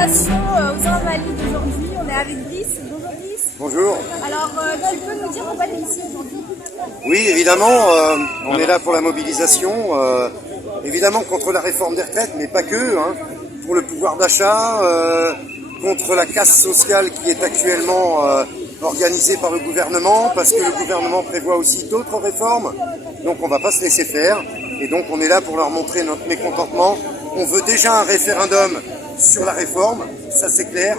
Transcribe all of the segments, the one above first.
manifestation aux Invalides aujourd'hui. On est avec Brice. Bonjour Brice. Bonjour. Alors, tu peux nous dire pourquoi tu es ici aujourd'hui? Oui, évidemment, on est là pour la mobilisation, évidemment contre la réforme des retraites, mais pas que, hein, pour le pouvoir d'achat, contre la casse sociale qui est actuellement organisée par le gouvernement, parce que le gouvernement prévoit aussi d'autres réformes, donc on ne va pas se laisser faire, et donc on est là pour leur montrer notre mécontentement. On veut déjà un référendum sur la réforme, ça c'est clair,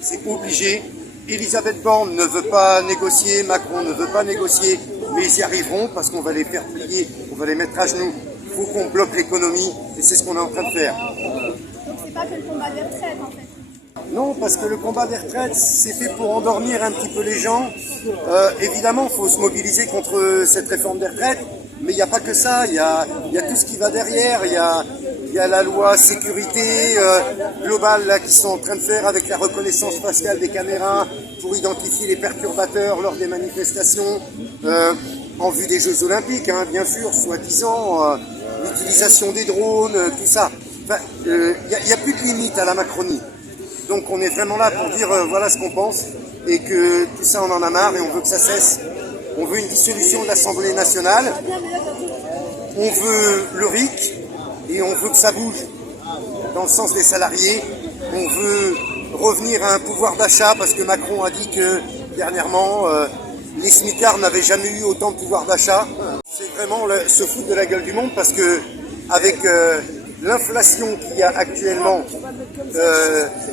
c'est obligé. Elisabeth Borne ne veut pas négocier, Macron ne veut pas négocier, mais ils y arriveront parce qu'on va les faire plier, on va les mettre à genoux. Il faut qu'on bloque l'économie et c'est ce qu'on est en train de faire. Donc c'est pas que le combat des retraites en fait. Non, parce que le combat des retraites, c'est fait pour endormir un petit peu les gens. Évidemment, il faut se mobiliser contre cette réforme des retraites, mais il n'y a pas que ça, il y a tout ce qui va derrière, il y a la loi sécurité globale là, qu'ils sont en train de faire avec la reconnaissance faciale des caméras pour identifier les perturbateurs lors des manifestations, en vue des Jeux Olympiques, hein, bien sûr, soi-disant, l'utilisation des drones, tout ça. Enfin, y a plus de limite à la Macronie. Donc on est vraiment là pour dire voilà ce qu'on pense et que tout ça on en a marre et on veut que ça cesse. On veut une dissolution de l'Assemblée nationale, on veut le RIC et on veut que ça bouge dans le sens des salariés. On veut revenir à un pouvoir d'achat parce que Macron a dit que dernièrement les smicards n'avaient jamais eu autant de pouvoir d'achat. C'est vraiment se foutre de la gueule du monde parce que avec l'inflation qu'il y a actuellement,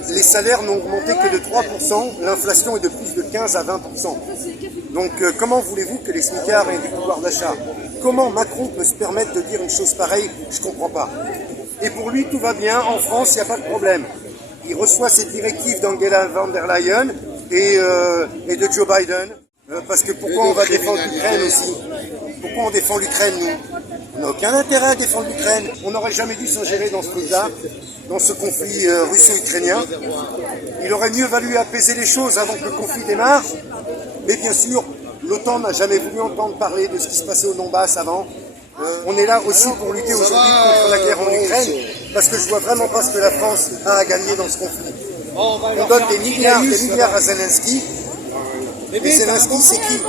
les salaires n'ont augmenté que de 3%, l'inflation est de plus de 15 à 20%. Donc comment voulez-vous que les smicards aient du pouvoir d'achat? Comment Macron peut se permettre de dire une chose pareille? Je ne comprends pas. Et pour lui, tout va bien, en France, il n'y a pas de problème. Il reçoit cette directive d'Angela von der Leyen et de Joe Biden. Parce que pourquoi on va défendre l'Ukraine aussi? Pourquoi on défend l'Ukraine, nous? On n'a aucun intérêt à défendre l'Ukraine. On n'aurait jamais dû s'ingérer dans ce truc-là, dans ce conflit russo-ukrainien. Il aurait mieux valu apaiser les choses avant que le conflit démarre. Mais bien sûr, l'OTAN n'a jamais voulu entendre parler de ce qui se passait au Donbass avant. On est là aussi pour lutter aujourd'hui contre la guerre en Ukraine, parce que je vois vraiment pas ce que la France a à gagner dans ce conflit. On donne des milliards à Zelensky. Et Zelensky, c'est qui?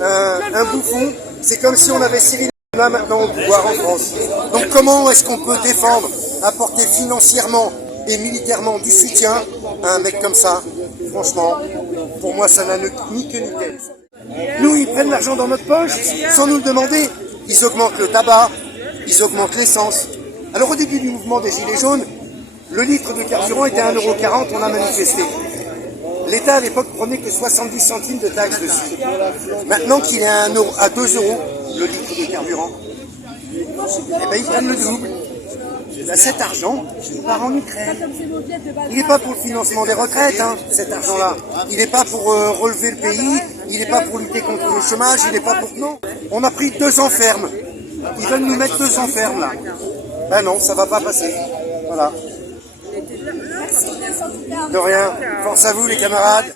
Un bouffon. C'est comme si on avait Cyril là maintenant au pouvoir en France. Donc comment est-ce qu'on peut défendre, apporter financièrement et militairement du soutien à un mec comme ça? Franchement, pour moi, ça n'a ni queue ni tête. Nous, ils prennent l'argent dans notre poche sans nous le demander. Ils augmentent le tabac, ils augmentent l'essence. Alors au début du mouvement des Gilets jaunes, le litre de carburant était à 1,40 €, on a manifesté. L'État à l'époque prenait que 70 centimes de taxes dessus. Maintenant qu'il est à 2 € le litre de carburant, eh ben, ils prennent le double. Là, cet argent, il part en Ukraine. Il n'est pas pour le financement des retraites, hein, cet argent-là. Il n'est pas pour relever le pays, il n'est pas pour lutter contre le chômage, il n'est pas pour... Non, on a pris 2 ans ferme. Ils veulent nous mettre 2 ans ferme, là. Ben non, ça ne va pas passer. Voilà. De rien. Force à vous, les camarades.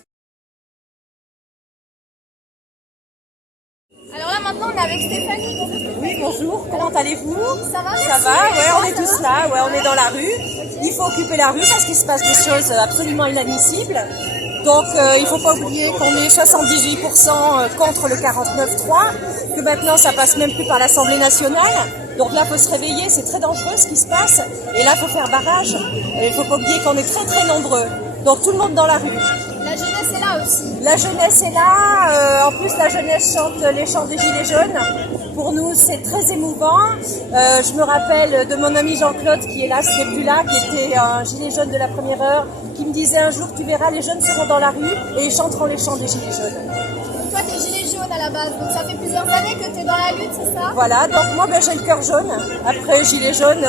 Alors là maintenant on est avec Stéphanie. Oui, bonjour, comment allez-vous? Ça va? Ça va, ouais, on est tous là, ouais, on est dans la rue. Il faut occuper la rue parce qu'il se passe des choses absolument inadmissibles. Donc il ne faut pas oublier qu'on est 78% contre le 49-3, que maintenant ça passe même plus par l'Assemblée nationale. Donc là, il faut se réveiller, c'est très dangereux ce qui se passe. Et là, il faut faire barrage. Et il ne faut pas oublier qu'on est très très nombreux. Donc tout le monde dans la rue. La jeunesse est là aussi. La jeunesse est là, en plus la jeunesse chante les chants des Gilets jaunes. Pour nous c'est très émouvant. Je me rappelle de mon ami Jean-Claude qui hélas n'est plus là, qui était un gilet jaune de la première heure, qui me disait un jour tu verras les jeunes seront dans la rue et ils chanteront les chants des Gilets jaunes. Toi t'es gilet jaune à la base, donc ça fait plusieurs années que t'es dans la lutte, c'est ça? Voilà, donc moi j'ai le cœur jaune. Après gilet jaune,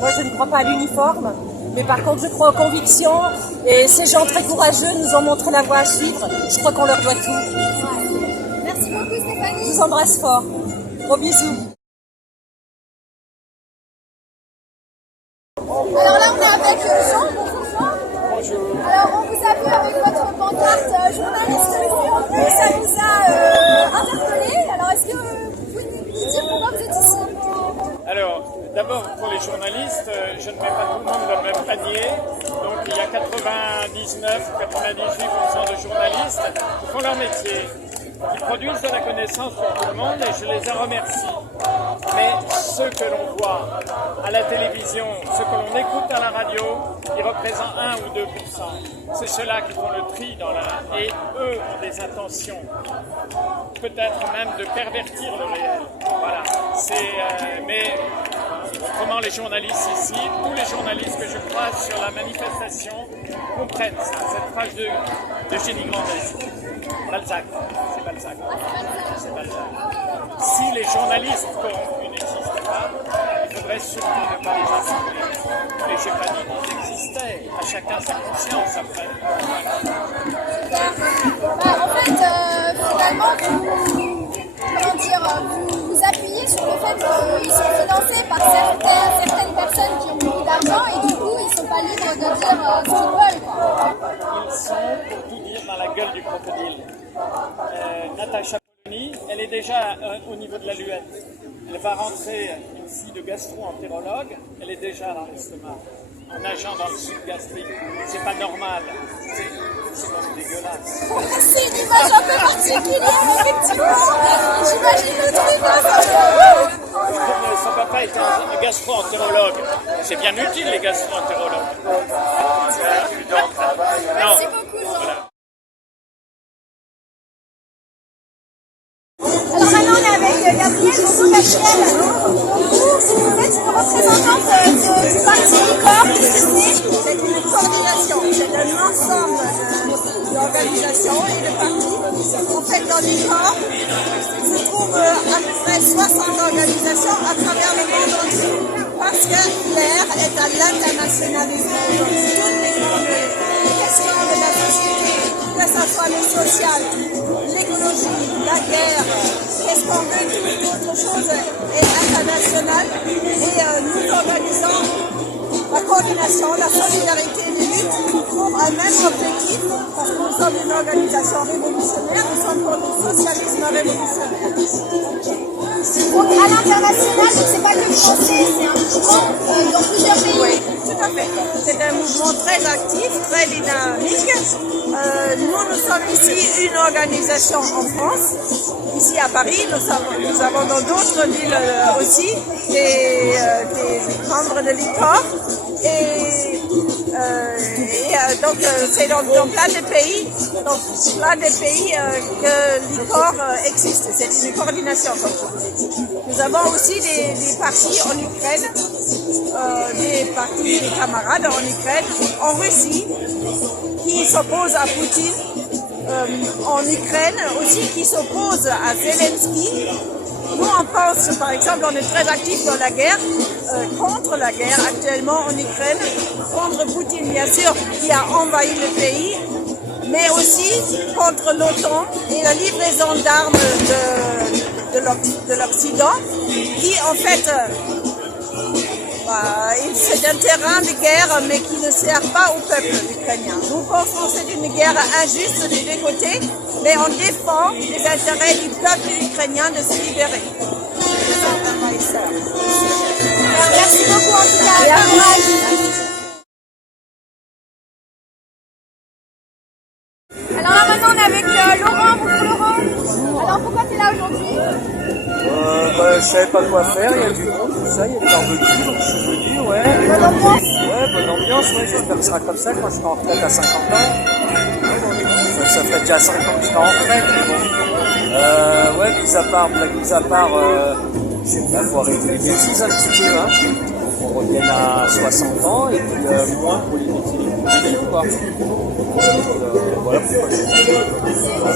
moi je ne crois pas à l'uniforme. Mais par contre, je crois aux convictions et ces gens très courageux nous ont montré la voie à suivre. Je crois qu'on leur doit tout. Ouais. Merci beaucoup Stéphanie. Je vous embrasse fort. Gros bisous. Alors là, on est avec Jean. Bonjour Jean. Bonjour. Alors, on vous a vu avec votre pancarte journaliste ici en plus. Ça nous a interpellés. Alors, est-ce que vous pouvez nous dire pourquoi vous êtes ici? Alors, D'abord, pour les journalistes, je ne mets pas tout le monde dans le même panier. Donc, il y a 99 ou 98% de journalistes qui font leur métier, qui produisent de la connaissance pour tout le monde, et je les en remercie. Mais ceux que l'on voit à la télévision, ceux que l'on écoute à la radio, ils représentent 1 ou 2%. C'est ceux-là qui font le tri et eux ont des intentions, peut-être même de pervertir le réel. Voilà. Mais autrement, les journalistes ici, tous les journalistes que je croise sur la manifestation comprennent ça, cette phrase de Génie Grandet. Balzac, c'est Balzac. C'est Balzac. Si les journalistes corrompus n'existaient pas, il faudrait surtout ne pas les assembler. Mais j'ai pas dit qu'ils existaient. À chacun sa conscience après. En fait, finalement, vous appuyez sur le fait qu'ils sont financés par certaines personnes qui ont beaucoup d'argent et du coup, ils ne sont pas libres de dire ce qu'ils veulent. Ils sont, pour tout dire, dans la gueule du crocodile. Natacha Polony, elle est déjà au niveau de la luette. Elle va rentrer, une fille de gastro-entérologue, elle est déjà dans l'estomac, en nageant dans le suc gastrique. C'est pas normal, c'est même dégueulasse. C'est une image un peu particulière, effectivement. J'imagine le truc. Son papa était un gastro-entérologue. C'est bien utile, les gastro-entérologues. Merci beaucoup, Jean. Voilà. Alors maintenant, on est avec Gabrielle. Bonjour Gabrielle. Vous êtes une représentante du parti LICOR. Qu'est-ce que c'est? C'est une coordination, c'est un ensemble d'organisations et de partis. En fait, dans l'ICOR, se trouvent à peu près 60 organisations à travers le monde entier. Parce que l'ère est à l'internationalisme. Toutes les grandes questions de la société, que ce soit le social, l'écologie, la guerre, qu'est-ce qu'on veut, toute autre chose est internationale. Et nous organisons la coordination, la solidarité des luttes pour un même objectif, parce que nous sommes une organisation révolutionnaire, nous sommes pour le socialisme révolutionnaire. Donc à l'international, c'est pas que français, c'est un mouvement dans plusieurs pays. Oui, tout à fait. C'est un mouvement très actif, très dynamique. Nous sommes ici une organisation en France. Ici à Paris, nous avons dans d'autres villes aussi des membres de l'ICOR. Donc c'est dans plein de pays, que l'ICOR existe. C'est une coordination, comme je vous ai dit. Nous avons aussi des partis en Ukraine, des camarades en Ukraine, en Russie, qui s'opposent à Poutine, en Ukraine aussi, qui s'opposent à Zelensky. Nous, on pense, par exemple, on est très actifs dans la guerre, contre la guerre actuellement en Ukraine, contre Poutine, bien sûr, qui a envahi le pays, mais aussi contre l'OTAN et la livraison d'armes de l'Occident, qui en fait, c'est un terrain de guerre, mais qui ne sert pas au peuple ukrainien. Nous pensons que c'est une guerre injuste des deux côtés, mais on défend les intérêts du peuple ukrainien de se libérer. Merci beaucoup en tout cas. Alors là maintenant on est avec Laurent. Bonjour Laurent. Alors pourquoi tu es là aujourd'hui? Je savais pas quoi faire, il y a du monde, tout ça, il y a des barbecues, donc je suis venu, ouais. Bonne ambiance. Ouais, bonne ambiance, ouais, j'espère que ce sera comme ça quand je serai en retraite à 50 ans. Ça fait déjà 5 ans que je suis en retraite, mais bon. Ouais, mis à part, je sais pas, faut arrêter les bêtises un petit peu, hein. On revienne à 60 ans, et puis moins pour les métiers quoi. Voilà pourquoi je suis venu.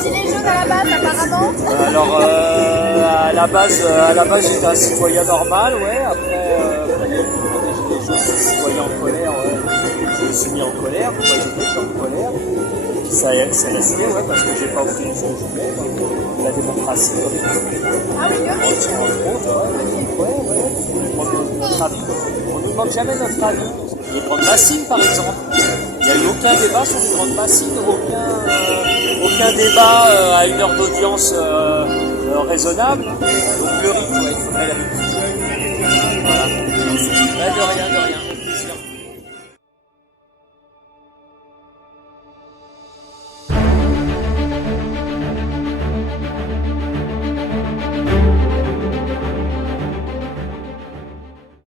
Gilets jaunes à la base apparemment. Alors à la base j'étais un citoyen normal, ouais. Après il y a eu des gilets jaunes, des citoyens en colère, ouais. Je me suis mis en colère, pourquoi j'étais en colère. Et puis ça c'est resté, ouais, parce que j'ai pas obtenu ce que je voulais. Donc, la démocratie, Ah oui, on se rend compte, on nous demande jamais notre avis. Les grandes bassines par exemple. Il n'y a eu aucun débat sur les grandes bassines, aucun débat à une heure d'audience raisonnable. Donc le rythme, il faudrait la voilà. de rien, de rien.